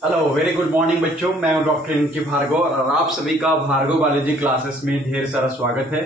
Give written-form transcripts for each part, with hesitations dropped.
Hello, very good morning बच्चों। मैं हूं डॉक्टर इनकी भार्गव और आप सभी का भार्गव बायोलॉजी क्लासेस में ढेर सारा स्वागत है।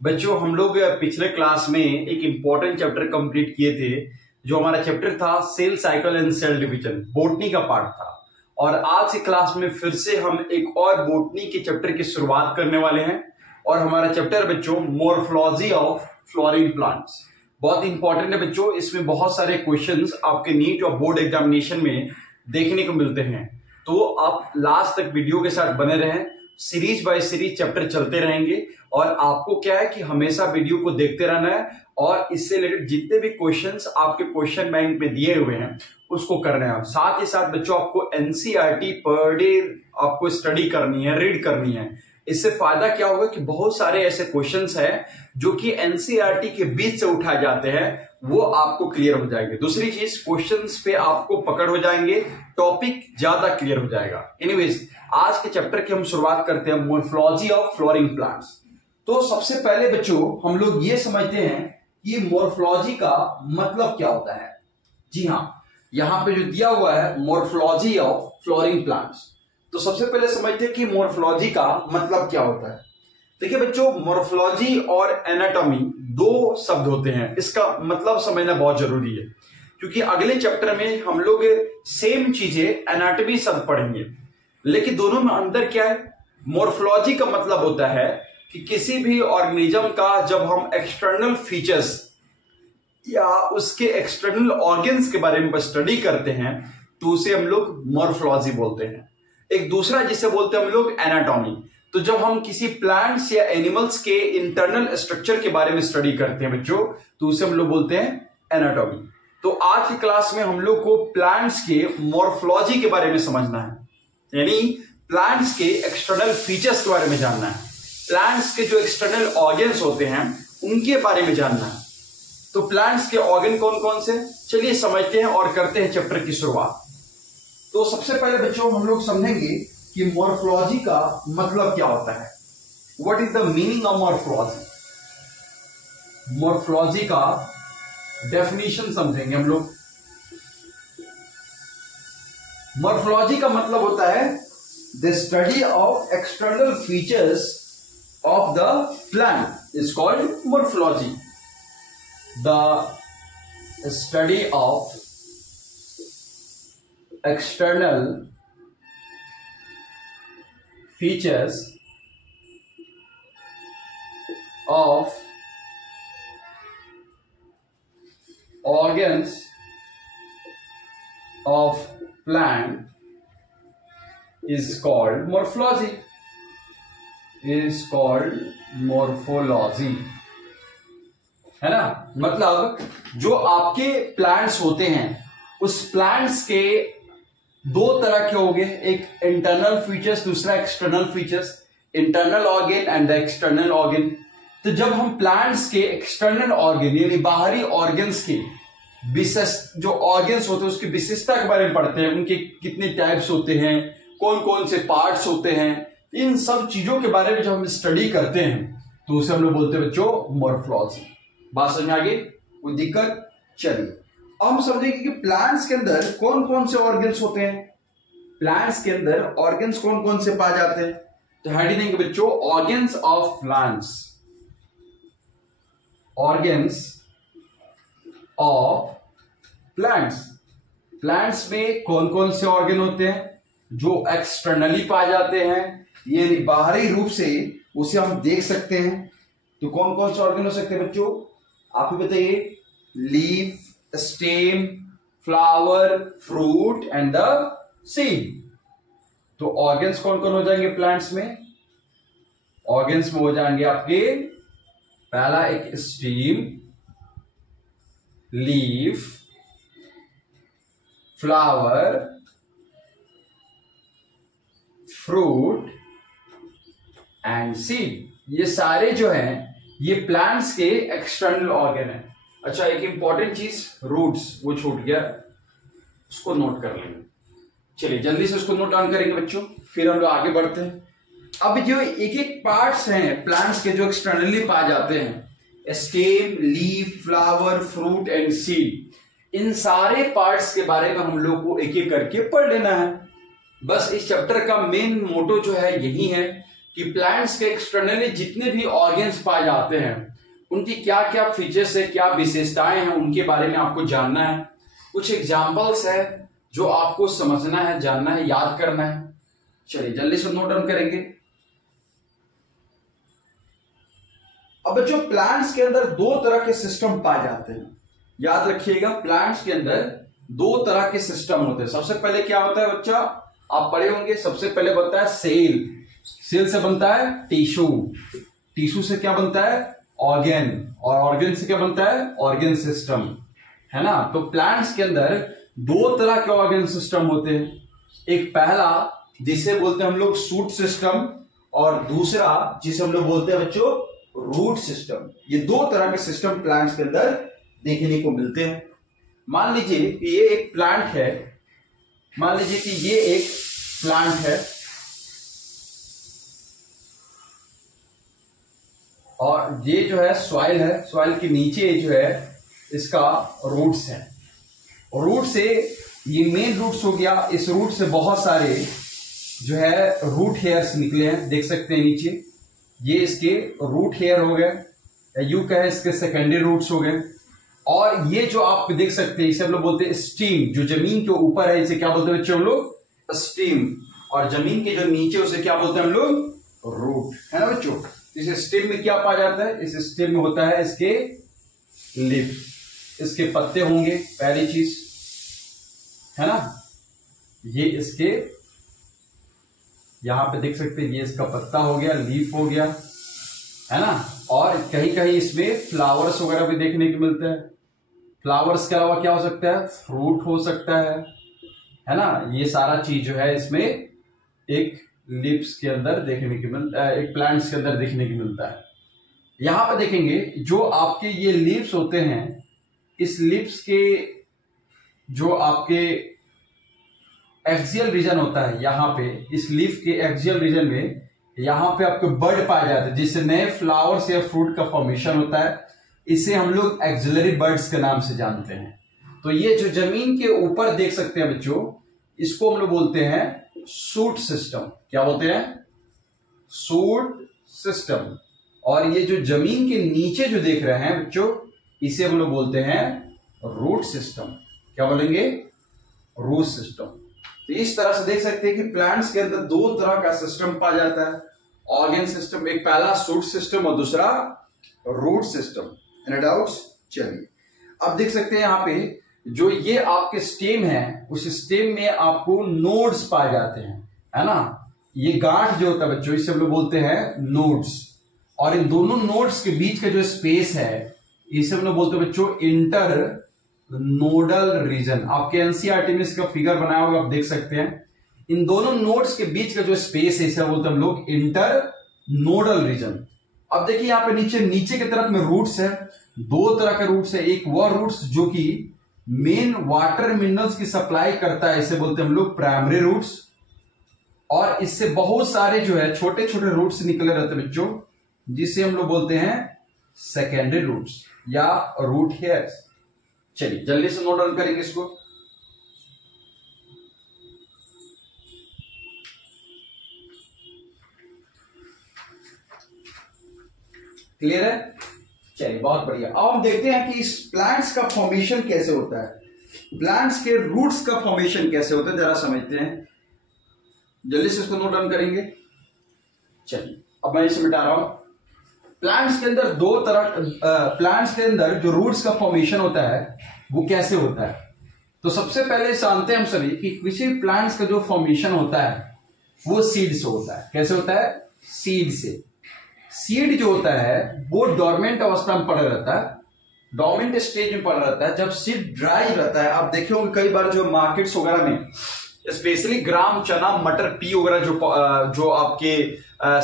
बच्चों, हम लोग पिछले क्लास में एक इम्पोर्टेंट चैप्टर कंप्लीट किए थे। जो हमारा चैप्टर था cell cycle and cell division, botany का पार्ट था। और आज की क्लास में फिर से हम एक और बोटनी के चैप्टर की शुरुआत करने वाले हैं। और हमारा चैप्टर बच्चों मोर्फोलॉजी ऑफ फ्लोरिंग प्लांट्स बहुत इंपॉर्टेंट है बच्चों। इसमें बहुत सारे क्वेश्चंस आपके नीट और बोर्ड एग्जामिनेशन में देखने को मिलते हैं, तो आप लास्ट तक वीडियो के साथ बने रहें। सीरीज बाय सीरीज चैप्टर चलते रहेंगे और आपको क्या है कि हमेशा वीडियो को देखते रहना है और इससे रिलेटेड जितने भी क्वेश्चंस आपके क्वेश्चन बैंक में दिए हुए हैं उसको करना है। साथ ही साथ बच्चों आपको एनसीईआरटी पर डे आपको स्टडी करनी है, रीड करनी है। इससे फायदा क्या होगा कि बहुत सारे ऐसे क्वेश्चंस हैं जो कि एनसीईआरटी के बीच से उठाए जाते हैं, वो आपको क्लियर हो जाएंगे। दूसरी चीज, क्वेश्चंस पे आपको पकड़ हो जाएंगे, टॉपिक ज्यादा क्लियर हो जाएगा। एनीवेज, आज के चैप्टर की हम शुरुआत करते हैं मोर्फोलॉजी ऑफ फ्लोरिंग प्लांट्स। तो सबसे पहले बच्चों हम लोग ये समझते हैं कि मोर्फोलॉजी का मतलब क्या होता है। जी हाँ, यहां पे जो दिया हुआ है मोर्फोलॉजी ऑफ फ्लोरिंग प्लांट्स, तो सबसे पहले समझते हैं कि मोर्फोलॉजी का मतलब क्या होता है। देखिए बच्चों, मोर्फोलॉजी और एनाटॉमी दो शब्द होते हैं। इसका मतलब समझना बहुत जरूरी है क्योंकि अगले चैप्टर में हम लोग सेम चीजें एनाटॉमी शब्द पढ़ेंगे, लेकिन दोनों में अंतर क्या है। मोर्फोलॉजी का मतलब होता है कि किसी भी ऑर्गेनिज्म का जब हम एक्सटर्नल फीचर्स या उसके एक्सटर्नल ऑर्गन्स के बारे में स्टडी करते हैं तो उसे हम लोग मोर्फोलॉजी बोलते हैं। एक दूसरा जिसे बोलते हैं हम लोग एनाटॉमी। तो जब हम किसी प्लांट्स या एनिमल्स के इंटरनल स्ट्रक्चर के बारे में स्टडी करते हैं बच्चों, तो उसे हम लोग बोलते हैं एनाटॉमी। तो आज की क्लास में हम लोग को प्लांट्स के मोर्फोलॉजी के बारे में समझना है, यानी प्लांट्स के एक्सटर्नल फीचर्स के बारे में जानना है। प्लांट्स के जो एक्सटर्नल ऑर्गन्स होते हैं उनके बारे में जानना है। तो प्लांट्स के ऑर्गन कौन कौन से, चलिए समझते हैं और करते हैं चैप्टर की शुरुआत। तो सबसे पहले बच्चों हम लोग समझेंगे कि मोर्फोलॉजी का मतलब क्या होता है। What is the meaning of morphology. Morphology का डेफिनेशन समझेंगे हम लोग। मोर्फोलॉजी का मतलब होता है the study of external features of the plant is called morphology. The study of external features of organs of plant is called morphology. Is called morphology, है ना। मतलब जो आपके प्लांट्स होते हैं उस प्लांट्स के दो तरह के हो गए, एक इंटरनल फीचर्स, दूसरा external features. Internal organ and the external organ. तो जब हम प्लांट्स के एक्सटर्नल ऑर्गन यानी बाहरी ऑर्गन्स के विशिष्ट जो ऑर्गन्स होते हैं उसकी विशिष्टता के बारे में पढ़ते हैं, उनके कितने टाइप्स होते हैं, कौन कौन से पार्ट्स होते हैं, इन सब चीजों के बारे में जब हम स्टडी करते हैं तो उसे हम लोग बोलते हैं बच्चों मोर्फोलॉजी। बात समझ में आगे, कोई दिक्कत। चलिए अब हम समझेंगे कि प्लांट्स के अंदर कौन कौन से ऑर्गन्स होते हैं। प्लांट्स के अंदर ऑर्गन्स कौन कौन से पाए जाते हैं, तो हेडिंग देंगे बच्चों organs of plants. Organs of plants. Plants में कौन कौन से ऑर्गन होते हैं जो एक्सटर्नली पाए जाते हैं, यानी बाहरी रूप से उसे हम देख सकते हैं। तो कौन कौन से ऑर्गन हो सकते हैं बच्चों, आप ही बताइए। Leaf, stem, flower, fruit and the seed. तो ऑर्गन्स कौन कौन हो जाएंगे प्लांट्स में। ऑर्गन्स में हो जाएंगे आपके पहला एक stem, leaf, flower, fruit and seed. ये सारे जो हैं ये प्लांट्स के एक्सटर्नल ऑर्गन है। अच्छा, एक इंपॉर्टेंट चीज रूट्स, वो छूट गया, उसको नोट कर लेंगे। चलिए जल्दी से उसको नोट डाउन करेंगे बच्चों, फिर हम लोग आगे बढ़ते हैं। अब जो एक एक पार्ट्स हैं प्लांट्स के जो एक्सटर्नली पाए जाते हैं, stem, leaf, flower, fruit and seed, इन सारे पार्ट्स के बारे में हम लोग को एक एक करके पढ़ लेना है। बस इस चैप्टर का मेन मोटो जो है यही है कि प्लांट्स के एक्सटर्नली जितने भी ऑर्गेन्स पाए जाते हैं उनकी क्या क्या फीचर्स है, क्या विशेषताएं हैं, उनके बारे में आपको जानना है। कुछ एग्जाम्पल्स है जो आपको समझना है, जानना है, याद करना है। चलिए जल्दी से नोट डाउन करेंगे। अब बच्चों प्लांट्स के अंदर दो तरह के सिस्टम पाए जाते हैं, याद रखिएगा। प्लांट्स के अंदर दो तरह के सिस्टम होते हैं। सबसे पहले क्या होता है बच्चा, आप पढ़े होंगे, सबसे पहले बनता है सेल। सेल से बनता है टिश्यू, टिश्यू से क्या बनता है ऑर्गेन, और ऑर्गेन से क्या बनता है ऑर्गेन सिस्टम, है ना। तो प्लांट्स के अंदर दो तरह के ऑर्गेन सिस्टम होते हैं। एक पहला जिसे बोलते हैं हम लोग शूट सिस्टम, और दूसरा जिसे हम लोग बोलते हैं बच्चों रूट सिस्टम। ये दो तरह के सिस्टम प्लांट्स के अंदर देखने को मिलते हैं। मान लीजिए कि ये एक प्लांट है, मान लीजिए कि ये एक प्लांट है और ये जो है सॉइल है, सॉइल के नीचे जो है इसका रूट्स है। रूट से ये मेन रूट्स हो गया, इस रूट से बहुत सारे जो है रूट हेयर्स निकले हैं, देख सकते हैं नीचे, ये इसके रूट हेयर हो गए, यू कहे इसके सेकेंडरी रूट्स हो गए। और ये जो आप देख सकते हैं इसे हम लोग बोलते हैं स्टीम, जो जमीन के ऊपर है इसे क्या बोलते हैं बच्चों हम लोग स्टीम, और जमीन के जो नीचे उसे क्या बोलते हैं हम लोग रूट, है ना बच्चों। इस स्टीम में क्या पाया जाता है, इस स्टीम में होता है इसके लीफ, इसके पत्ते होंगे पहली चीज, है ना। ये इसके यहां पे देख सकते हैं, ये इसका पत्ता हो गया, लीफ हो गया, है ना। और कहीं कहीं इसमें फ्लावर्स वगैरह भी देखने को मिलते हैं। फ्लावर्स के अलावा क्या हो सकता है, फ्रूट हो सकता है ना। ये सारा चीज जो है इसमें एक लीव्स के अंदर देखने को मिलता है, एक प्लांट्स के अंदर देखने को मिलता है। यहां पर देखेंगे जो आपके ये लीव्स होते हैं, इस लीव्स के जो आपके एक्सियल रीजन होता है, यहां पे इस लीफ के एक्सियल रीजन में यहां पे आपको बर्ड पाए जाते हैं, जिससे नए फ्लावर्स या फ्रूट का फॉर्मेशन होता है। इसे हम लोग एक्सिलरी बर्ड्स के नाम से जानते हैं। तो ये जो जमीन के ऊपर देख सकते हैं बच्चों, इसको हम लोग बोलते हैं शूट सिस्टम। क्या बोलते हैं, शूट सिस्टम। और ये जो जमीन के नीचे जो देख रहे हैं बच्चों, इसे हम लोग बोलते हैं रूट सिस्टम। क्या बोलेंगे, रूट सिस्टम। तो इस तरह से देख सकते हैं कि प्लांट्स के अंदर दो तरह का सिस्टम पाया जाता है, ऑर्गेन सिस्टम, एक पहला शूट सिस्टम और दूसरा रूट सिस्टम। Any doubts? चलिए अब देख सकते हैं यहां पे जो ये आपके स्टेम है, उस स्टेम में आपको नोड्स पाए जाते हैं, है ना। ये गांठ जो होता है बच्चों, इसे हम लोग बोलते हैं नोड्स। और इन दोनों नोड्स के बीच का जो स्पेस है, इसे हम लोग बोलते हैं बच्चों इंटर नोडल रीजन। आपके एनसीईआरटी में इसका फिगर बनाया होगा, आप देख सकते हैं। इन दोनों नोड्स के बीच का जो स्पेस है, इसे बोलते हैं हम लोग इंटर नोडल रीजन। अब देखिए यहां पे नीचे की तरफ में रूट्स है, दो तरह के रूट्स है। एक वह रूट्स जो कि मेन वाटर मिनरल्स की सप्लाई करता है, इसे बोलते हैं हम लोग प्राइमरी रूट्स। और इससे बहुत सारे जो है छोटे छोटे रूट्स निकले रहते हैं बच्चों, जिसे हम लोग बोलते हैं सेकेंडरी रूट्स या रूट हेयर्स। चलिए जल्दी से नोट डाउन करेंगे इसको। क्लियर है? चलिए बहुत बढ़िया। अब हम देखते हैं कि इस प्लांट्स का फॉर्मेशन कैसे होता है, प्लांट्स के रूट्स का फॉर्मेशन कैसे होता है, जरा समझते हैं। जल्दी से इसको नोट डाउन करेंगे। चलिए अब मैं इसे मिटा रहा हूं। प्लांट्स के अंदर दो तरह, प्लांट्स के अंदर जो रूट्स का फॉर्मेशन होता है वो कैसे होता है। तो सबसे पहले जानते हैं हम सभी कि किसी प्लांट्स का जो फॉर्मेशन होता है वो सीड से होता है। कैसे होता है, सीड से। सीड जो होता है वो डोरमेंट अवस्था में पड़ा रहता है, डोरमेंट स्टेज में पड़ा रहता है। जब सीड ड्राई रहता है, आप देखे होंगे कई बार जो मार्केट्स वगैरह में स्पेशली ग्राम, चना, मटर, पी वगैरह जो आपके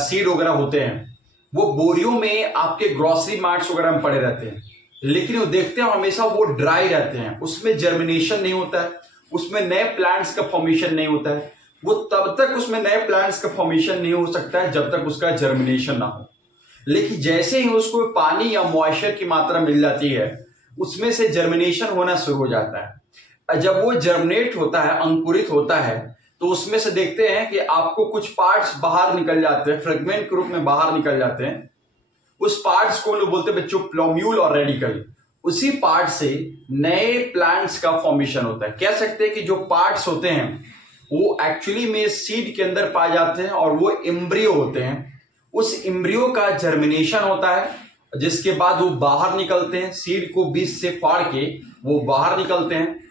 सीड वगैरह होते हैं, वो बोरियों में आपके ग्रोसरी मार्ट्स वगैरह में पड़े रहते हैं। लेकिन वो देखते हैं हमेशा वो ड्राई रहते हैं, उसमें जर्मिनेशन नहीं होता है, उसमें नए प्लांट्स का फॉर्मेशन नहीं होता है। वो तब तक उसमें नए प्लांट्स का फॉर्मेशन नहीं हो सकता है जब तक उसका जर्मिनेशन ना हो। लेकिन जैसे ही उसको पानी या मॉइस्चर की मात्रा मिल जाती है, उसमें से जर्मिनेशन होना शुरू हो जाता है। जब वो जर्मिनेट होता है, अंकुरित होता है, तो उसमें से देखते हैं कि आपको कुछ पार्ट्स बाहर निकल जाते हैं, फ्रेगमेंट के रूप में बाहर निकल जाते हैं। उस पार्ट्स को लोग बोलते हैं बच्चों प्लोम्यूल और रेडिकल। उसी पार्ट से नए प्लांट्स का फॉर्मेशन होता है। कह सकते हैं कि जो पार्ट्स होते हैं वो एक्चुअली में सीड के अंदर पाए जाते हैं और वो एम्ब्रियो होते हैं। उस एम्ब्रियो का जर्मिनेशन होता है, जिसके बाद वो बाहर निकलते हैं, सीड को बीज से फाड़ के वो बाहर निकलते हैं,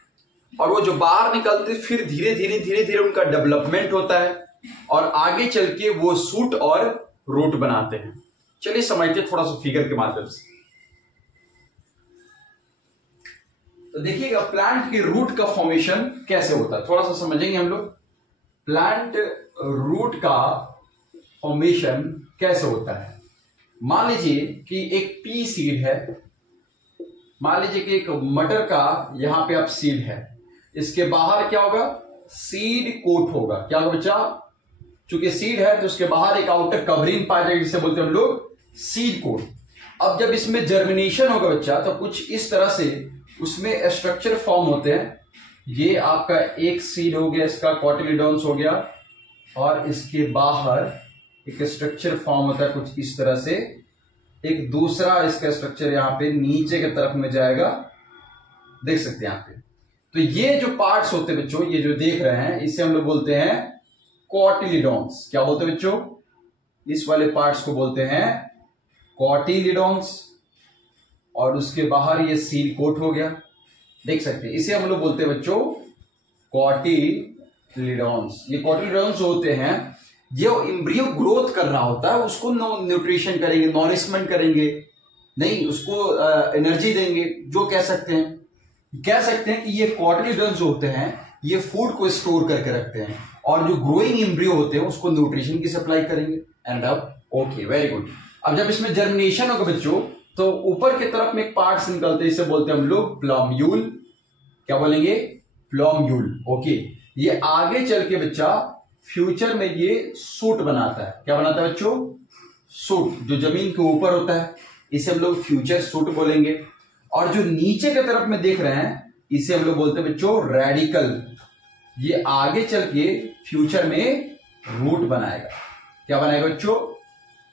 और वो जो बाहर निकलते हैं फिर धीरे धीरे उनका डेवलपमेंट होता है और आगे चल के वो सूट और रूट बनाते हैं। चलिए समझते हैं थोड़ा सा फिगर के माध्यम से। तो देखिएगा प्लांट के रूट का फॉर्मेशन कैसे होता है, थोड़ा सा समझेंगे हम लोग। प्लांट रूट का फॉर्मेशन कैसे होता है। मान लीजिए कि एक पी सीड है, मान लीजिए कि एक मटर का यहां पे आप सीड है, इसके बाहर क्या होगा, सीड कोट होगा। क्या होगा बच्चा, चूंकि सीड है तो उसके बाहर एक आउटर कवरिंग पाया जाएगा, जिसे बोलते हैं हम लोग सीड कोट। अब जब इसमें जर्मिनेशन होगा बच्चा तो कुछ इस तरह से उसमें स्ट्रक्चर फॉर्म होते हैं। ये आपका एक सीड हो गया, इसका कॉटिलिडॉन्स हो गया, और इसके बाहर एक स्ट्रक्चर फॉर्म होता है कुछ इस तरह से। एक दूसरा इसका स्ट्रक्चर यहां पे नीचे की तरफ में जाएगा, देख सकते हैं यहां पे। तो ये जो पार्ट्स होते हैं बच्चों, ये जो देख रहे हैं, इसे हम लोग बोलते हैं कॉटिलिडॉन्स। क्या बोलते हैं बच्चों, इस वाले पार्ट्स को बोलते हैं कॉटिलिडॉन्स। और उसके बाहर ये सीड कोट हो गया, देख सकते हैं, इसे हम लोग बोलते हैं बच्चों कॉटिलिडॉन्स। ये कॉटिलिडॉन्स जो होते हैं, जो एम्ब्रियो ग्रोथ कर रहा होता है उसको न्यूट्रिशन करेंगे, नॉरिशमेंट करेंगे, नहीं उसको एनर्जी देंगे। जो कह सकते हैं कि ये कॉटिलिडॉन्स जो होते हैं ये फूड को स्टोर करके रखते हैं, और जो ग्रोइंग एम्ब्रियो होते हैं उसको न्यूट्रिशन की सप्लाई करेंगे। एंड अब ओके, वेरी गुड। अब जब इसमें जर्मिनेशन होगा बच्चों तो ऊपर की तरफ में एक पार्ट्स निकलते हैं, इसे बोलते हैं हम लोग प्लोम्यूल। क्या बोलेंगे, प्लोम्यूल। ओके, ये आगे चल के बच्चा फ्यूचर में ये सूट बनाता है। क्या बनाता है बच्चों, सूट, जो जमीन के ऊपर होता है, इसे हम लोग फ्यूचर सूट बोलेंगे। और जो नीचे की तरफ में देख रहे हैं इसे हम लोग बोलते हैं बच्चों रेडिकल। ये आगे चल के फ्यूचर में रूट बनाएगा। क्या बनाएगा बच्चों,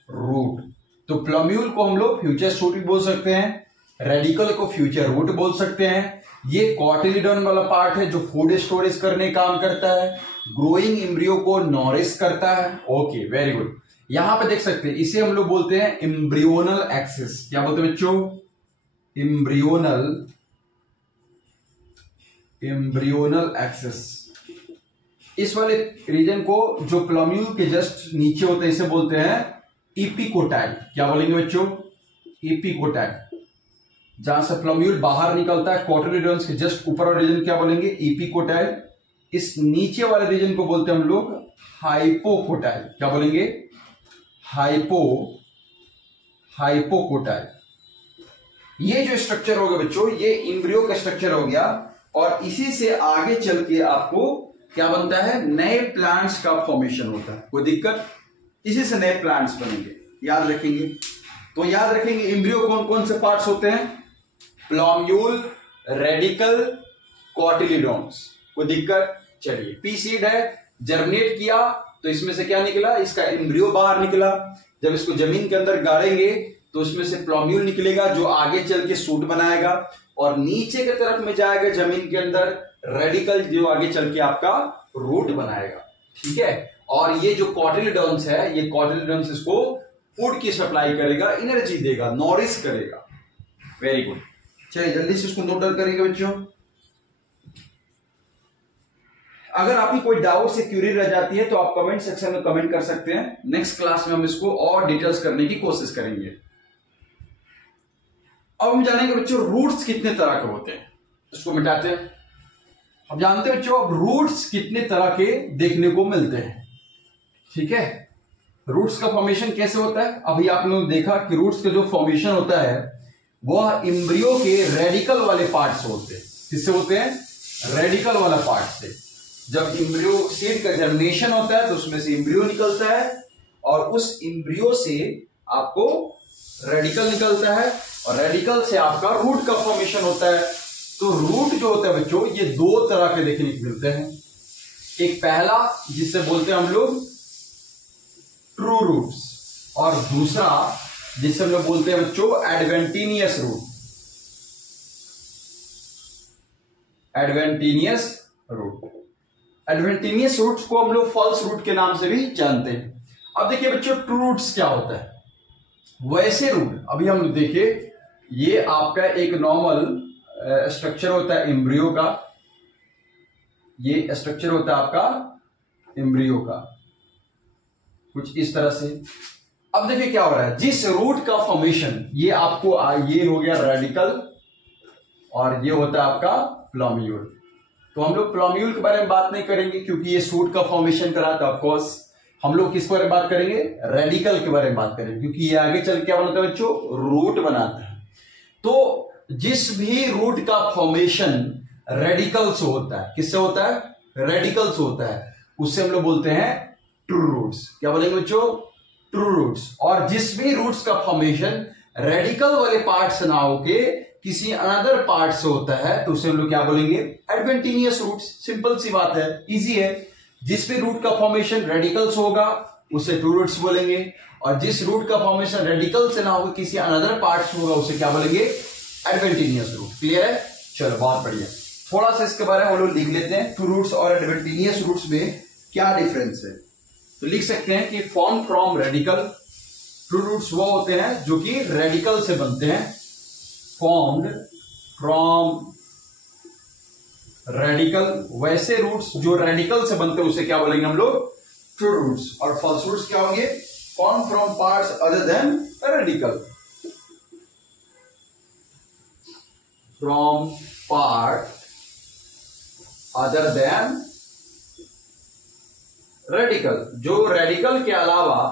रूट। तो प्लोम्यूल को हम लोग फ्यूचर सूट भी बोल सकते हैं, रेडिकल को फ्यूचर रूट बोल सकते हैं। ये कॉटिलिडॉन वाला पार्ट है जो फूड स्टोरेज करने काम करता है, ग्रोइंग एम्ब्रियो को नॉरिश करता है। Okay, very good. यहां पे देख सकते हैं, इसे हम लोग बोलते हैं एम्ब्रियोनल एक्सिस। क्या बोलते हैं बच्चों, एम्ब्रियोनल एक्सिस। इस वाले रीजन को जो प्लोम्यूल के जस्ट नीचे होते हैं इसे बोलते हैं एपिकोटाइल। क्या बोलेंगे बच्चों, एपिकोटाइल। जहां से प्लोम्यूल बाहर निकलता है, कॉटिलिडॉन्स के जस्ट ऊपर वाले रीजन क्या बोलेंगे, एपिकोटाइल। इस नीचे वाले रीजन को बोलते हैं हम लोग हाइपोकोटाइल। क्या बोलेंगे, हाइपोकोटाइल। ये जो स्ट्रक्चर हो गया बच्चों, ये एम्ब्रियो का स्ट्रक्चर हो गया, और इसी से आगे चल के आपको क्या बनता है, नए प्लांट्स का फॉर्मेशन होता है। कोई दिक्कत, इसी से नए प्लांट्स बनेंगे। याद रखेंगे, तो याद रखेंगे एम्ब्रियो कौन कौन से पार्ट्स होते हैं, प्लोम्यूल, रेडिकल, कॉटिलिडॉन्स। कोई दिक्कत, चलिए पी सीड है, जर्मिनेट किया तो इसमें से क्या निकला, इसका एम्ब्रियो बाहर निकला। जब इसको जमीन के अंदर गाड़ेंगे तो इसमें से प्लोम्यूल निकलेगा जो आगे चल के सूट बनाएगा, और नीचे की तरफ में जाएगा जमीन के अंदर रेडिकल जो आगे चल के आपका रूट बनाएगा। ठीक है, और ये जो कॉटिलिडॉन्स है, ये कॉटिलिडॉन्स इसको फूड की सप्लाई करेगा, एनर्जी देगा, नॉरिश करेगा। वेरी गुड, चलिए जल्दी से इसको नोट डाउन करेंगे बच्चों। अगर आपकी कोई डाउट से क्यूरी रह जाती है तो आप कमेंट सेक्शन में कमेंट कर सकते हैं। नेक्स्ट क्लास में हम इसको और डिटेल्स करने की कोशिश करेंगे। अब हम जानेंगे बच्चों रूट्स कितने तरह के होते हैं, इसको मिटाते हैं। अब जानते हैं बच्चों अब रूट्स कितने तरह के देखने को मिलते हैं। ठीक है, रूट्स का फॉर्मेशन कैसे होता है। अभी आप लोगों ने देखा कि रूट्स का जो फॉर्मेशन होता है वह एम्ब्रियो के रेडिकल वाले पार्ट से होते हैं। किससे होते हैं, रेडिकल वाला पार्ट से। जब एम्ब्रियो सीड का जर्मिनेशन होता है तो उसमें से एम्ब्रियो निकलता है, और उस एम्ब्रियो से आपको रेडिकल निकलता है, और रेडिकल से आपका रूट का फॉर्मेशन होता है। तो रूट जो होता है बच्चों, ये दो तरह के देखने को मिलते हैं। एक पहला जिससे बोलते हैं हम लोग ट्रू रूट्स, और दूसरा जिसे हम लोग बोलते हैं बच्चों एडवेंटिनियस रूट। एडवेंटिनियस रूट, एडवेंटिनियस रूट्स को हम लोग फॉल्स रूट के नाम से भी जानते हैं। अब देखिए बच्चों ट्रू रूट्स क्या होता है। वैसे रूट, अभी हम देखिए ये आपका एक नॉर्मल स्ट्रक्चर होता है एम्ब्रियो का, ये स्ट्रक्चर होता है आपका एम्ब्रियो का कुछ इस तरह से। अब देखिए क्या हो रहा है, जिस रूट का फॉर्मेशन, ये आपको ये हो गया रेडिकल और ये होता है आपका प्लॉम्यूल। तो हम लोग प्लॉम्यूल के बारे में बात नहीं करेंगे क्योंकि ये सूट का फॉर्मेशन कराता है। ऑफकोर्स हम लोग किस बारे में बात करेंगे, रेडिकल के बारे में बात करेंगे, क्योंकि ये आगे चल के क्या बनाता है बच्चों, रूट बनाता है। तो जिस भी रूट का फॉर्मेशन रेडिकल से होता है, किससे होता है, रेडिकल से होता है, उससे हम लोग बोलते हैं ट्रू रूट्स। क्या बोलेंगे बच्चों, ट्रू रूट्स। और जिस भी रूट्स का फॉर्मेशन रेडिकल वाले पार्ट से ना होके किसी अनदर पार्ट से होता है तो उसे हम लोग क्या बोलेंगे, एडवेंटिनियस रूट्स। सिंपल सी बात है, इजी है। जिस भी रूट का फॉर्मेशन रेडिकल से होगा उसे ट्रू रूट्स बोलेंगे, और जिस रूट का फॉर्मेशन रेडिकल से ना होगा किसी अनदर पार्ट से होगा उसे क्या बोलेंगे, एडवेंटिनियस रूट। क्लियर है, चलो बहुत बढ़िया। थोड़ा सा इसके बारे में हम लोग लिख लेते हैं, ट्रू रूट्स और एडवेंटिनियस रूट्स में क्या डिफरेंस है। तो लिख सकते हैं कि form from radical, true roots वो होते हैं जो कि रेडिकल से बनते हैं, फॉर्म्ड फ्रॉम रेडिकल। वैसे रूट्स जो रेडिकल से बनते हैं उसे क्या बोलेंगे हम लोग, ट्रू रूट्स। और फॉल्स रूट्स क्या होंगे, form from parts other than radical, from part other than radical, जो रेडिकल के अलावा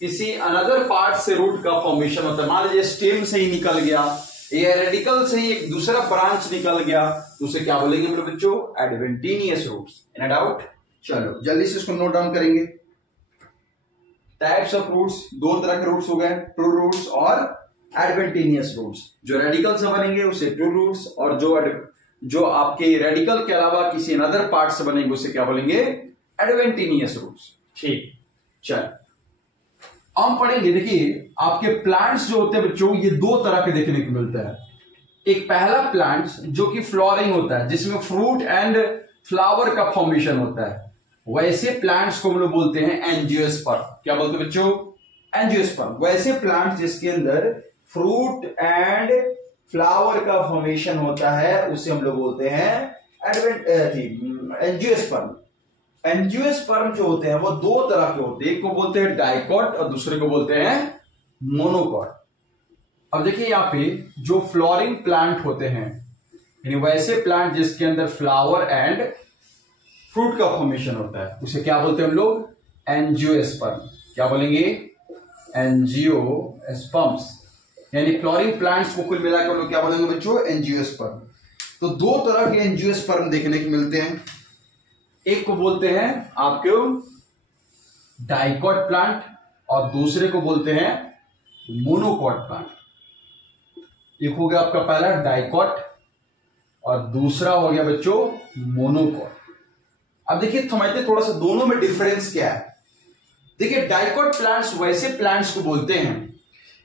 किसी अनदर पार्ट से रूट का फॉर्मेशन होता है। मान लीजिए स्टेम से ही निकल गया या रेडिकल से ही एक दूसरा ब्रांच निकल गया तो उसे क्या बोलेंगे हम लोग बच्चों, एडवेंटिनियस रूट्स। इन डाउट, चलो जल्दी से इसको नोट डाउन करेंगे। टाइप्स ऑफ रूट्स, दो तरह के रूट्स हो गए, ट्रू रूट्स और एडवेंटिनियस रूट्स। जो रेडिकल से बनेंगे उसे ट्रू रूट्स, और जो आपके रेडिकल के अलावा किसी अनदर पार्ट से बनेंगे उसे क्या बोलेंगे, एडवेंटिनियस रूट्स। ठीक, चल हम पढ़ेंगे। देखिए आपके प्लांट्स जो होते हैं बच्चों, ये दो तरह के देखने को मिलता है। एक पहला प्लांट्स जो कि फ्लोरिंग होता है, जिसमें फ्रूट एंड फ्लावर का फॉर्मेशन होता है, वैसे प्लांट्स को हम लोग बोलते हैं एंजियोस्पर्म। क्या बोलते हैं बच्चों, एंजियोस्पर्म। वैसे प्लांट्स जिसके अंदर फ्रूट एंड फ्लावर का फॉर्मेशन होता है उसे हम लोग बोलते हैं एंजियोस्पर्म। एंजियोस्पर्म जो होते हैं वो दो तरह के होते हैं, एक को बोलते हैं डाइकॉट और दूसरे को बोलते हैं मोनोकॉट। अब देखिए यहाँ पे जो फ्लोरिंग प्लांट होते हैं, यानी वैसे प्लांट जिसके अंदर फ्लावर एंड फ्रूट का फॉर्मेशन होता है उसे क्या बोलते हैं हम लोग, एंजियोस्पर्म। क्या बोलेंगे, एंजियोस्पर्म्स। यानी फ्लोरिंग प्लांट्स को कुल मिलाकर हम लोग क्या बोलेंगे बच्चों, एंजियोस्पर्म। तो दो तरह के एंजियोस्पर्म देखने को मिलते हैं, एक को बोलते हैं आपके डाइकॉट प्लांट और दूसरे को बोलते हैं मोनोकॉट प्लांट। एक हो गया आपका पहला डाइकॉट और दूसरा हो गया बच्चों मोनोकॉट। अब देखिए समझते थोड़ा सा दोनों में डिफरेंस क्या है। देखिए डाइकॉट प्लांट्स वैसे प्लांट्स को बोलते हैं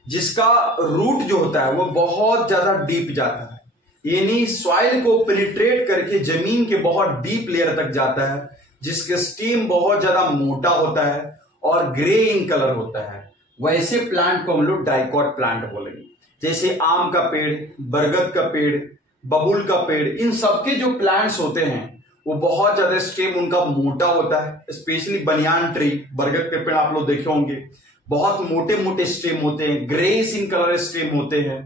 जिसका रूट जो होता है वो बहुत ज्यादा डीप जाता है, यानी सॉइल को पेनिट्रेट करके जमीन के बहुत डीप लेयर तक जाता है, जिसके स्टेम बहुत ज्यादा मोटा होता है और ग्रे इन कलर होता है। वैसे प्लांट को हम लोग डाइकॉट प्लांट बोलेंगे। जैसे आम का पेड़, बरगद का पेड़, बबूल का पेड़, इन सबके जो प्लांट्स होते हैं वो बहुत ज्यादा स्टेम उनका मोटा होता है। स्पेशली बनियान ट्री, बरगद के पेड़ आप लोग देखे होंगे, बहुत मोटे मोटे स्टेम होते हैं, ग्रेस इन कलर स्टेम होते हैं,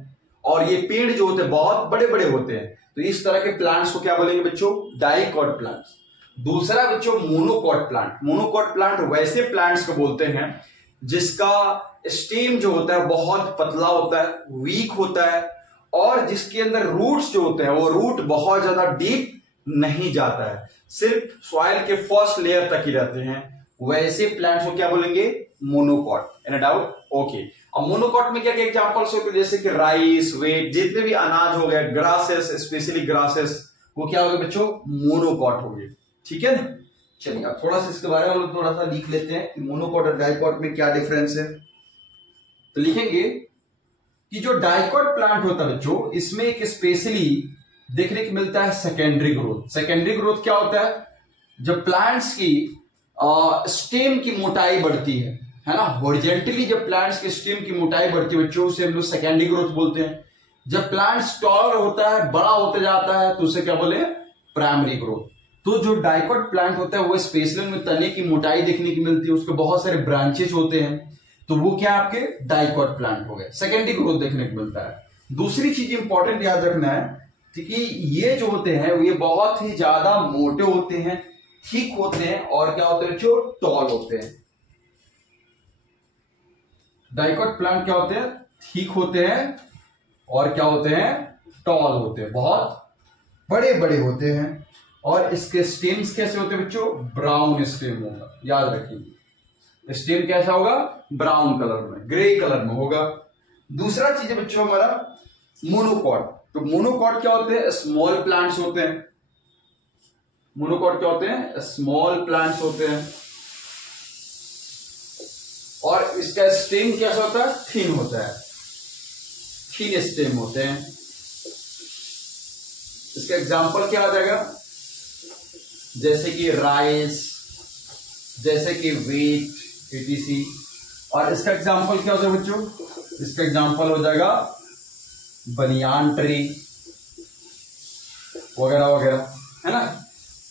और ये पेड़ जो होते हैं बहुत बड़े बड़े होते हैं। तो इस तरह के प्लांट्स को क्या बोलेंगे बच्चों, डाइकॉट प्लांट्स। दूसरा बच्चों मोनोकॉट प्लांट। मोनोकॉट प्लांट वैसे प्लांट्स को बोलते हैं जिसका स्टेम जो होता है बहुत पतला होता है, वीक होता है, और जिसके अंदर रूट्स जो होते हैं वो रूट बहुत ज्यादा डीप नहीं जाता है, सिर्फ सॉइल के फर्स्ट लेयर तक ही रहते हैं। वैसे प्लांट्स को क्या बोलेंगे, मोनोकॉट। Any doubt, okay. अब मोनोकॉट में क्या क्या एग्जांपल्स होते हैं, जैसे कि राइस, वेट, जितने भी अनाज हो गए, ग्रासेस, स्पेशली ग्रासेस, वो क्या हो गए बच्चों, मोनोकॉट हो गए। ठीक है, चलिए अब थोड़ा सा इसके बारे में हम लोग थोड़ा सा लिख लेते हैं कि मोनोकॉट और डाइकॉट में क्या डिफरेंस है। तो लिखेंगे कि जो डाइकॉट प्लांट होता है बच्चों, इसमें एक स्पेशली देखने को मिलता है सेकेंडरी ग्रोथ। सेकेंडरी ग्रोथ क्या होता है? जब प्लांट्स की स्टेम की मोटाई बढ़ती है ना, हॉरिजॉन्टली जब प्लांट्स के स्टेम की मोटाई बढ़ती है बच्चों, उसे हम लोग सेकेंडरी ग्रोथ बोलते हैं। जब प्लांट्स टॉलर होता है, बड़ा होते जाता है, तो उसे क्या बोले? Primary growth. तो जो डाइकॉट प्लांट होता है वो स्पेशली में तने की मोटाई देखने की मिलती है, उसके बहुत सारे ब्रांचेज होते हैं, तो वो क्या आपके डाइकॉट प्लांट हो गए, सेकेंडरी ग्रोथ देखने को मिलता है। दूसरी चीज इंपॉर्टेंट याद रखना है कि ये जो होते हैं ये बहुत ही ज्यादा मोटे होते हैं, थिक होते हैं, और क्या होते हैं जो टॉल होते हैं। डाइकॉट प्लांट क्या होते हैं? थिक होते हैं, और क्या होते हैं? टॉल होते हैं, बहुत बड़े बड़े होते हैं। और इसके स्टेम्स कैसे होते हैं बच्चों? ब्राउन स्टेम होगा, याद रखिए। स्टेम कैसा होगा? ब्राउन कलर में, ग्रे कलर में होगा। दूसरा चीज है बच्चों हमारा मोनोकॉट। तो मोनोकॉट क्या होते हैं? स्मॉल प्लांट्स होते हैं। मोनोकॉट क्या होते हैं? स्मॉल प्लांट्स होते हैं, और इसका स्टेम कैसा होता है? थिन होता है, थिन स्टेम होते हैं। इसका एग्जांपल क्या आ जाएगा? जैसे कि राइस, जैसे कि व्हीट, एटीसी। और इसका एग्जांपल क्या होता है बच्चों? इसका एग्जांपल हो जाएगा बनियान ट्री वगैरह वगैरह, है ना।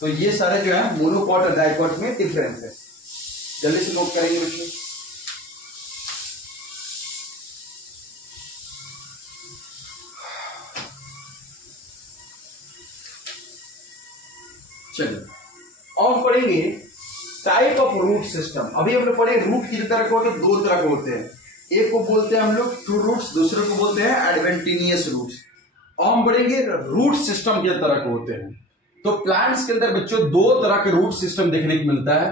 तो ये सारे जो है मोनोकॉट और डाइकॉट में डिफरेंस है। जल्दी से नोट करेंगे बच्चों। चलिए अब हम पढ़ेंगे टाइप ऑफ रूट सिस्टम। अभी हम लोग पढ़े रूट कितने तरह के होते हैं? दो तरह के होते हैं। एक को बोलते हैं हम लोग ट्रू रूट्स, दूसरे को बोलते हैं एडवेंटिनियस रूट्स। अब हम पढ़ेंगे रूट सिस्टम कितने तरह के होते हैं। तो प्लांट्स के अंदर बच्चों दो तरह के रूट सिस्टम देखने को मिलता है।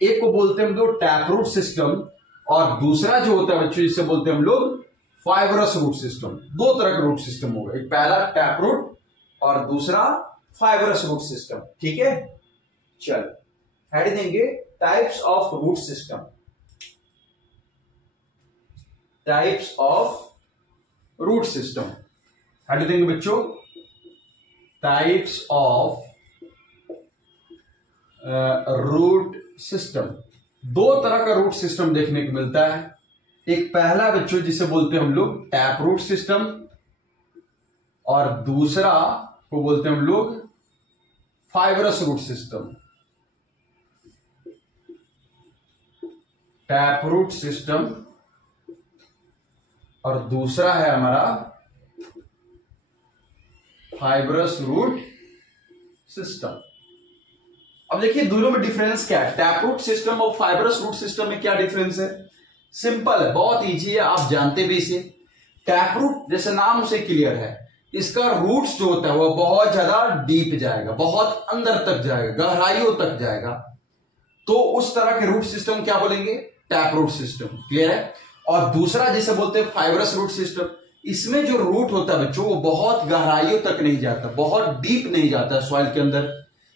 एक को बोलते हैं हम लोग टैप रूट सिस्टम, और दूसरा जो होता है बच्चों जिसे बोलते हैं हम लोग फाइबरस रूट सिस्टम। दो तरह के रूट सिस्टम होगा, एक पहला टैप रूट और दूसरा फाइबरस रूट सिस्टम। ठीक है, चल हेड देंगे types of root system. Types of root system head देंगे बच्चों टाइप्स ऑफ रूट सिस्टम। दो तरह का रूट सिस्टम देखने को मिलता है। एक पहला बच्चों जिसे बोलते हैं हम लोग टैप रूट सिस्टम, और दूसरा को बोलते हैं हम लोग fibrous root system. Tap root system और दूसरा है हमारा फाइबरस रूट सिस्टम। अब देखिए दोनों में डिफरेंस क्या है? टैप रूट सिस्टम और फाइबरस रूट सिस्टम में क्या डिफरेंस है? सिंपल है, बहुत इजी है, आप जानते भी इसे। टैप रूट जैसे नाम से क्लियर है, इसका रूट्स जो होता है वो बहुत ज्यादा डीप जाएगा, बहुत अंदर तक जाएगा, गहराइयों तक जाएगा। तो उस तरह के रूट सिस्टम क्या बोलेंगे? Tap root system. क्लियर है? और दूसरा जिसे बोलते हैं फाइबरस रूट सिस्टम, इसमें जो रूट होता है बच्चों वो बहुत गहराइयों तक नहीं जाता, बहुत डीप नहीं जाता सॉइल के अंदर,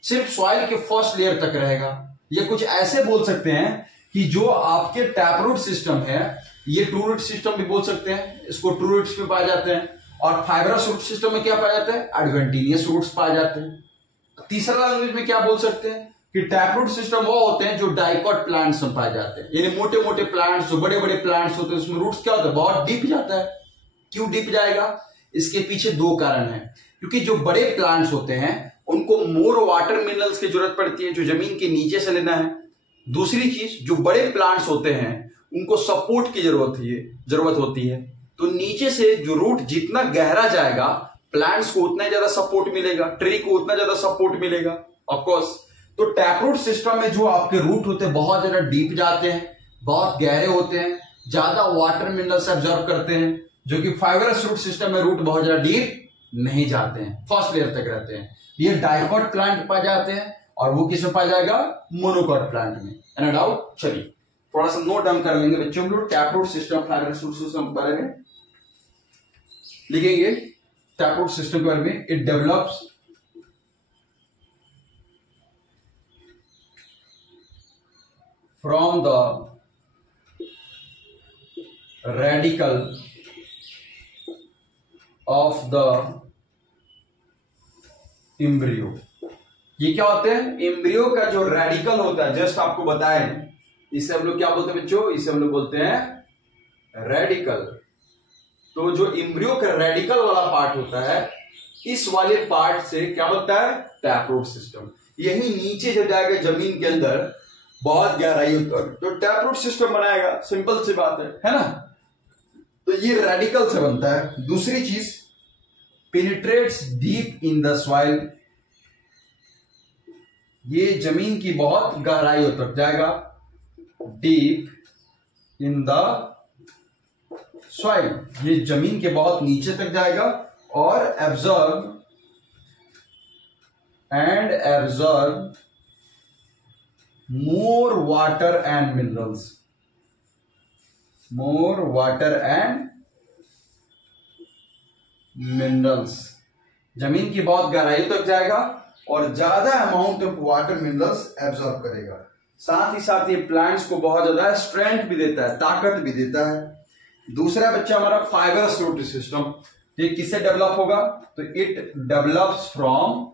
सिर्फ सॉइल के फर्स्ट लेयर तक रहेगा। ये कुछ ऐसे बोल सकते हैं कि जो आपके टैप रूट सिस्टम है, ये ट्रू रूट सिस्टम भी बोल सकते हैं, इसको ट्रू रूट्स में पाए जाते हैं। और फाइबरस रूट सिस्टम में क्या पाया जाता है? एडवेंटिनियस रूट्स पाए जाते हैं। तीसरा लैंग्वेज में क्या बोल सकते हैं कि टैप रूट सिस्टम वो होते हैं जो डाइकॉट प्लांट्स में पाए जाते हैं, यानी मोटे मोटे प्लांट्स, जो बड़े बड़े प्लांट्स होते हैं उसमें रूट्स क्या होता है? बहुत डीप जाता है। क्यों डीप जाएगा? इसके पीछे दो कारण है। क्योंकि जो बड़े प्लांट्स होते हैं उनको मोर वाटर मिनरल्स की जरूरत पड़ती है जो जमीन के नीचे से लेना है। दूसरी चीज, जो बड़े प्लांट्स होते हैं उनको सपोर्ट की जरूरत होती है। तो नीचे से जो रूट जितना गहरा जाएगा प्लांट्स को उतना ज्यादा सपोर्ट मिलेगा, ट्री को उतना ज्यादा सपोर्ट मिलेगा ऑफकोर्स। तो टैप रूट सिस्टम में जो आपके रूट होते हैं बहुत ज्यादा डीप जाते हैं, बहुत गहरे होते हैं, ज्यादा वाटर मिनरल्स एब्जॉर्ब करते हैं, जो कि फाइबरस रूट सिस्टम में रूट बहुत ज्यादा डीप नहीं जाते हैं, फर्स्ट लेयर तक रहते हैं। ये डाइकॉट प्लांट पाए जाते हैं, और वो किसमें पाया जाएगा? मोनोकॉट प्लांट में। Any doubt? चलिए थोड़ा सा नोट डाउन कर लेंगे बच्चों हम लोग tap root system, fibrous root system के बारे में लिखेंगे। टैप रूट सिस्टम के बारे में, it develops from the radical of the embryo. ये क्या होते हैं? एम्ब्रियो का जो रेडिकल होता है, जस्ट आपको बताएं, इसे हम लोग क्या बोलते हैं बच्चों? इसे हम लोग बोलते हैं रेडिकल। तो जो एम्ब्रियो का रेडिकल वाला पार्ट होता है, इस वाले पार्ट से क्या बनता है? Taproot system. यही नीचे जब जाएगा जमीन के अंदर बहुत गहराई तक तो टैपरूट सिस्टम बनाएगा। सिंपल सी बात है ना? तो ये रेडिकल से बनता है। दूसरी चीज, penetrates deep in the soil. ये जमीन की बहुत गहराइयों तक जाएगा, डीप इन द सॉइल, ये जमीन के बहुत नीचे तक जाएगा और absorb more water and minerals, more water and minerals. जमीन की बहुत गहराई तक जाएगा और ज्यादा amount of water minerals absorb करेगा। साथ ही साथ ये प्लांट्स को बहुत ज्यादा स्ट्रेंथ भी देता है, ताकत भी देता है। दूसरा बच्चा हमारा फाइबरस रूट सिस्टम। ये किससे डेवलप होगा? तो इट डेवलप्स फ्रॉम,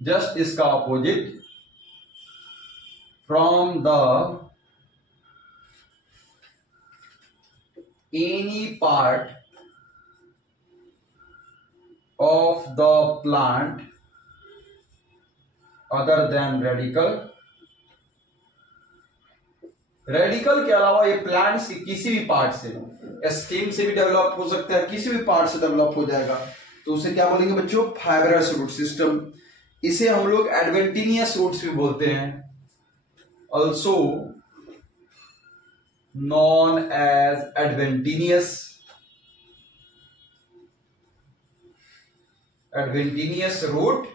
जस्ट इसका opposite, from the any part of the plant other than radical. Radical के अलावा ये प्लांट्स के किसी भी पार्ट से, स्टेम से भी डेवलप हो सकता है, किसी भी पार्ट से डेवलप हो जाएगा। तो उसे क्या बोलेंगे बच्चों? Fibrous root system. इसे हम लोग एडवेंटिनियस रूट्स भी बोलते हैं, also known as adventitious root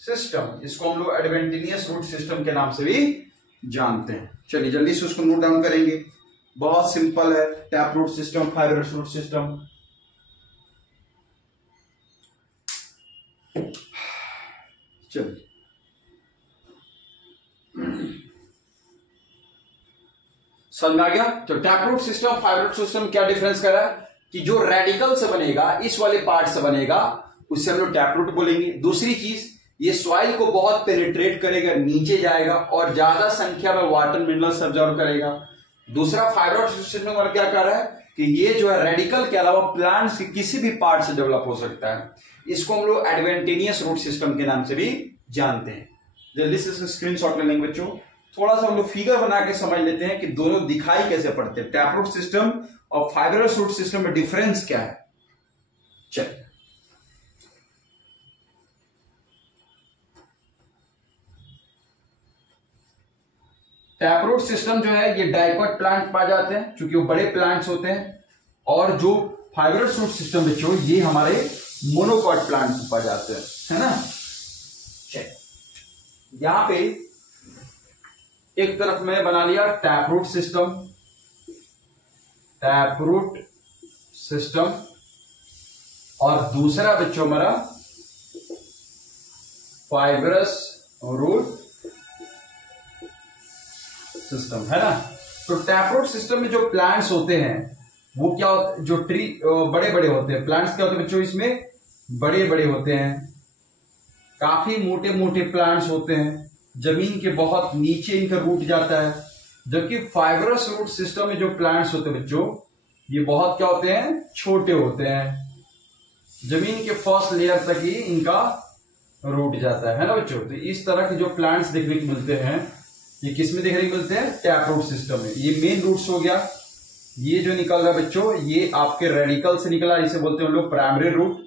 system. इसको हम लोग एडवेंटिनियस रूट सिस्टम के नाम से भी जानते हैं। चलिए जल्दी से उसको नोट डाउन करेंगे। बहुत सिंपल है, tap root system, fibrous root system. चलिए समझ आ गया? तो tap root system, fibre system क्या डिफरेंस कर रहा है कि जो रेडिकल से बनेगा, इस वाले पार्ट से बनेगा, उससे हम लोग टैप रूट बोलेंगे। दूसरी चीज, ये सॉइल को बहुत पेनिट्रेट करेगा, नीचे जाएगा और ज्यादा संख्या में वाटर मिनरल्स अब्जॉर्ब करेगा। दूसरा, फाइबर सिस्टम में क्या कर रहा है कि ये जो है रेडिकल के अलावा प्लांट्स के किसी भी पार्ट से डेवलप हो सकता है। इसको हम लोग एडवेंटिनियस रूट सिस्टम के नाम से भी जानते हैं। जल्दी से स्क्रीनशॉट ले लेंगे बच्चों। थोड़ा सा हम लोग फिगर बना के समझ लेते हैं कि दोनों दिखाई कैसे पड़ते हैं। टैप रूट सिस्टम और फाइबरस रूट सिस्टम में डिफरेंस क्या है। चल टैप रूट सिस्टम जो है, ये डाइकोट प्लांट पाए जाते हैं क्योंकि वो बड़े प्लांट्स होते हैं। और जो फाइबरस रूट सिस्टम बच्चों, ये हमारे मोनोकॉट प्लांट्स पाए जाते हैं, है ना। चल यहां पे एक तरफ में बना लिया tap root system, tap root system, और दूसरा बच्चों हमारा फाइबरस रूट सिस्टम, है ना। तो टैप रूट सिस्टम में जो प्लांट्स होते हैं वो क्या होते हैं, जो ट्री बड़े बड़े होते हैं। प्लांट्स क्या होते हैं बच्चों, इसमें बड़े बड़े होते हैं, काफी मोटे मोटे प्लांट्स होते हैं, जमीन के बहुत नीचे इनका रूट जाता है। जबकि फाइबरस रूट सिस्टम में जो प्लांट्स होते हैं बच्चों, ये बहुत क्या होते हैं, छोटे होते हैं, जमीन के फर्स्ट लेयर तक ही इनका रूट जाता है ना बच्चों। तो इस तरह के जो प्लांट्स देखने को मिलते हैं, ये किस में देखने को मिलते हैं, टैप रूट सिस्टम में। ये मेन रूट्स हो गया। ये जो निकल रहा है बच्चों, ये आपके रेडिकल से निकला, इसे बोलते हैं हम लोग प्राइमरी रूट।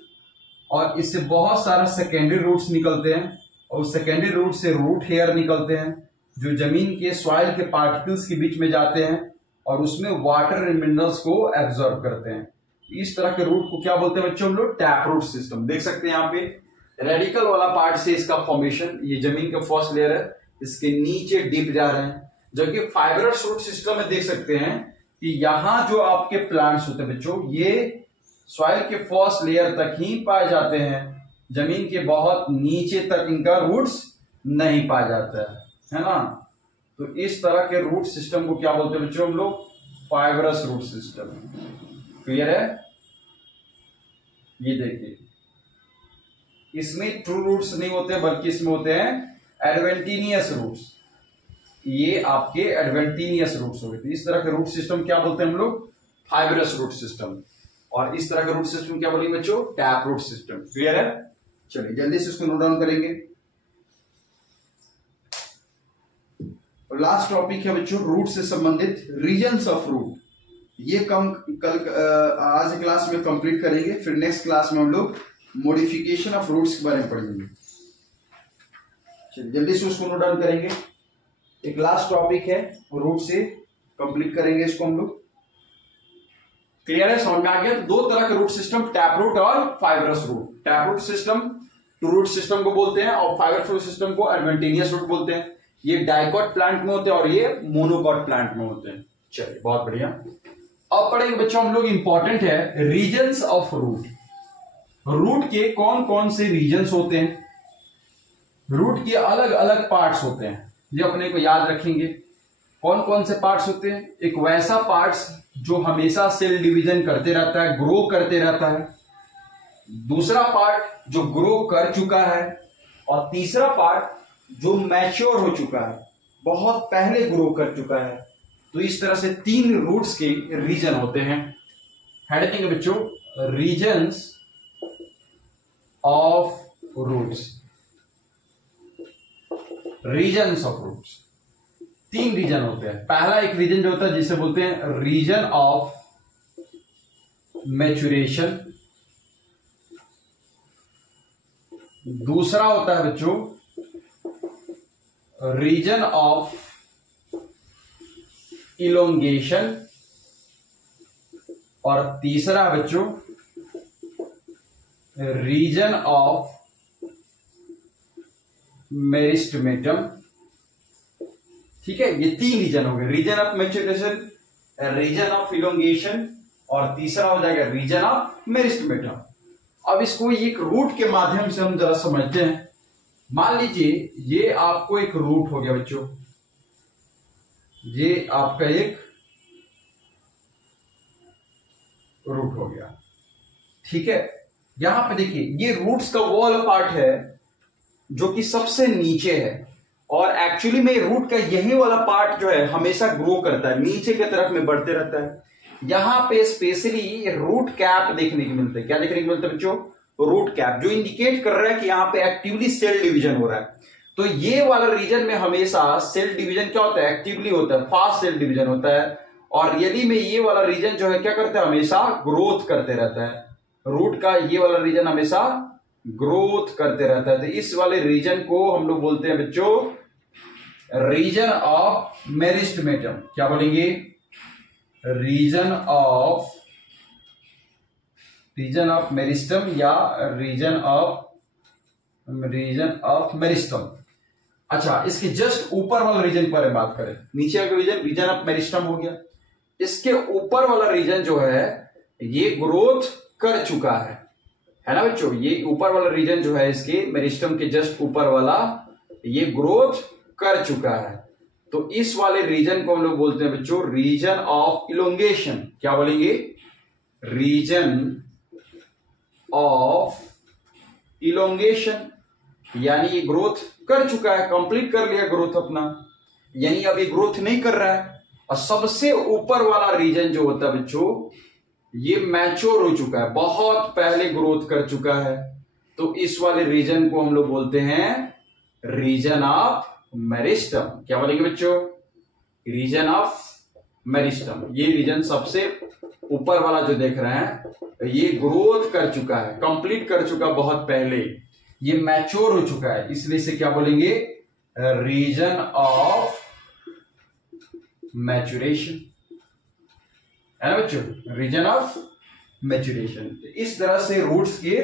और इससे बहुत सारा सेकेंडरी रूट्स निकलते हैं, और सेकेंडरी रूट से रूट हेयर निकलते हैं, जो जमीन के सॉइल के पार्टिकल्स के बीच में जाते हैं और उसमें वाटर एंड मिनरल्स को एब्जॉर्ब करते हैं। इस तरह के रूट को क्या बोलते हैं बच्चों हम लोग, टैप रूट सिस्टम। देख सकते हैं यहाँ पे रेडिकल वाला पार्ट से इसका फॉर्मेशन, ये जमीन का फर्स्ट लेयर है, इसके नीचे डीप जा रहे हैं। जबकि फाइबरस रूट सिस्टम में देख सकते हैं कि यहां जो आपके प्लांट्स होते हैं बच्चों, ये सॉइल के फर्स्ट लेयर तक ही पाए जाते हैं, जमीन के बहुत नीचे तक इनका रूट्स नहीं पाया जाता है ना। तो इस तरह के रूट सिस्टम को क्या बोलते हैं बच्चों हम लोग? Fibrous root system. क्लियर है? ये देखिए, इसमें ट्रू रूट्स नहीं होते बल्कि इसमें होते हैं एडवेंटिनियस रूट्स। ये आपके एडवेंटिनियस रूट्स हो गए। तो इस तरह के रूट सिस्टम क्या बोलते हैं हम लोग? Fibrous root system. और इस तरह का रूट सिस्टम क्या बोलेंगे बच्चों? Tap root system. क्लियर है? चलिए जल्दी से इसको नोट डाउन करेंगे। लास्ट टॉपिक है बच्चों रूट से संबंधित रीजन्स ऑफ रूट। ये आज क्लास में कंप्लीट करेंगे, फिर नेक्स्ट क्लास में हम लोग मॉडिफिकेशन ऑफ रूट्स के बारे में पढ़ेंगे। चलिए जल्दी से उसको नोट डाउन करेंगे। एक लास्ट टॉपिक है, रूट से कंप्लीट करेंगे इसको हम लोग। क्लियर है? समझ में आ गया? दो तरह के रूट सिस्टम, टैप रूट और fibrous root. Tap root system to root system को बोलते हैं और फाइब्रस रूट सिस्टम को एडवेंटिनियस रूट बोलते हैं। ये डाइकॉट प्लांट में होते हैं और ये मोनोकॉट प्लांट में होते हैं। चलिए बहुत बढ़िया। अब पढ़ेंगे बच्चों हम लोग, इंपॉर्टेंट है रीजन्स ऑफ रूट। रूट के कौन कौन से रीजन्स होते हैं? रूट के अलग अलग पार्ट्स होते हैं, ये अपने को याद रखेंगे। कौन कौन से पार्ट्स होते हैं? एक वैसा पार्ट्स जो हमेशा सेल डिवीजन करते रहता है, ग्रो करते रहता है। दूसरा पार्ट जो ग्रो कर चुका है, और तीसरा पार्ट जो मैच्योर हो चुका है, बहुत पहले ग्रो कर चुका है। तो इस तरह से तीन रूट्स के रीजन होते हैं। हेडिंग है बच्चों regions of roots. Regions of roots, तीन रीजन होते हैं। पहला एक रीजन जो होता है जिसे बोलते हैं रीजन ऑफ मैच्योरेशन। दूसरा होता है बच्चों रीजन ऑफ इलोंगेशन, और तीसरा बच्चों रीजन ऑफ मेरिस्टेमेटम। ठीक है, ये तीन रीजन हो गए, region of maturation, region of elongation, और तीसरा हो जाएगा रीजन ऑफ मेरिस्टेमेटम। अब इसको एक रूट के माध्यम से हम जरा समझते हैं। मान लीजिए ये आपको एक रूट हो गया बच्चों, ये आपका एक रूट हो गया। ठीक है, यहां पे देखिए ये रूट्स का वो वाला पार्ट है जो कि सबसे नीचे है, और एक्चुअली में रूट का यही वाला पार्ट जो है हमेशा ग्रो करता है, नीचे की तरफ में बढ़ते रहता है। यहां पे स्पेशली रूट कैप देखने को मिलता है। क्या देखने को मिलता है बच्चों? रूट कैप, जो इंडिकेट कर रहा है कि यहां पे एक्टिवली सेल डिवीजन हो रहा है। तो ये वाला रीजन में हमेशा सेल डिवीजन क्या होता है? एक्टिवली होता है, फास्ट सेल डिवीजन होता है। और यदि में ये वाला रीजन जो है क्या करता है? हमेशा ग्रोथ करते रहता है। रूट का ये वाला रीजन हमेशा ग्रोथ करते रहता है। तो इस वाले रीजन को हम लोग बोलते हैं बच्चों रीजन ऑफ मेरिस्टेमेटम। क्या बोलेंगे? रीजन ऑफ मेरिस्टम या रीजन ऑफ मेरिस्टम। अच्छा, इसके जस्ट ऊपर वाला रीजन पर बात करें। नीचे का रीजन ऑफ मेरिस्टम हो गया। इसके ऊपर वाला रीजन जो है ये ग्रोथ कर चुका है ना बच्चों? ये ऊपर वाला रीजन जो है इसके मेरिस्टम के जस्ट ऊपर वाला ये ग्रोथ कर चुका है। तो इस वाले रीजन को हम लोग बोलते हैं बच्चों रीजन ऑफ इलोंगेशन। क्या बोलेंगे? रीजन ऑफ इलोंगेशन, यानी ये ग्रोथ कर चुका है, कंप्लीट कर लिया ग्रोथ अपना, यानी अब ये ग्रोथ नहीं कर रहा है। और सबसे ऊपर वाला रीजन जो होता है बच्चों ये मैच्योर हो चुका है, बहुत पहले ग्रोथ कर चुका है। तो इस वाले रीजन को हम लोग बोलते हैं रीजन ऑफ मेरिस्टम। क्या बोलेंगे बच्चों? Region of meristem. ये रीजन सबसे ऊपर वाला जो देख रहे हैं ये ग्रोथ कर चुका है, कंप्लीट कर चुका बहुत पहले, ये मैच्योर हो चुका है, इसलिए से क्या बोलेंगे? रीजन ऑफ मैच्योरेशन, है ना बच्चों? Region of maturation. इस तरह से रूट्स के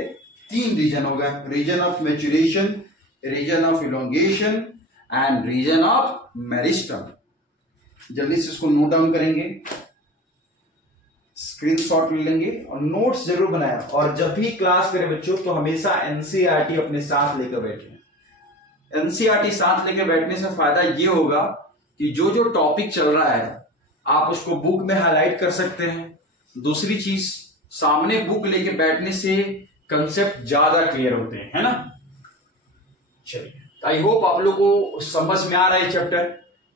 तीन रीजन हो गए, region of maturation, region of elongation and region of meristem. जल्दी से इसको नोट डाउन करेंगे, स्क्रीनशॉट ले लेंगे और नोट्स जरूर बनाया। और जब भी क्लास करें बच्चों तो हमेशा एनसीईआरटी अपने साथ लेकर बैठे। एनसीईआरटी साथ लेकर बैठने से फायदा ये होगा कि जो जो टॉपिक चल रहा है आप उसको बुक में हाईलाइट कर सकते हैं। दूसरी चीज, सामने बुक लेके बैठने से कंसेप्ट ज्यादा क्लियर होते हैं, है ना। चलिए, आई होप आप लोग को समझ में आ रहा है चैप्टर।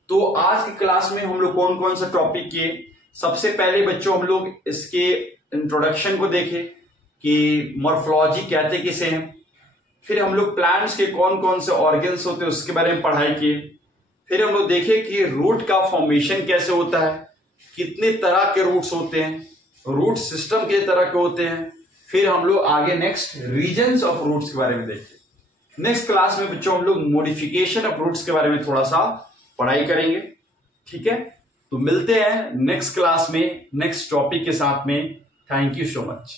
तो आज की क्लास में हम लोग कौन कौन सा टॉपिक किए। सबसे पहले बच्चों हम लोग इसके इंट्रोडक्शन को देखे कि मॉर्फोलॉजी कहते किसे हैं। फिर हम लोग प्लांट्स के कौन कौन से ऑर्गन्स होते हैं उसके बारे में पढ़ाई किए। फिर हम लोग देखे कि रूट का फॉर्मेशन कैसे होता है, कितने तरह के रूट्स होते हैं, रूट सिस्टम कितने तरह के होते हैं। फिर हम लोग आगे नेक्स्ट रीजन्स ऑफ रूट्स के बारे में देखें। नेक्स्ट क्लास में बच्चों हम लोग मॉडिफिकेशन ऑफ रूट्स के बारे में थोड़ा सा पढ़ाई करेंगे, ठीक है। तो मिलते हैं नेक्स्ट क्लास में नेक्स्ट टॉपिक के साथ में। Thank you so much.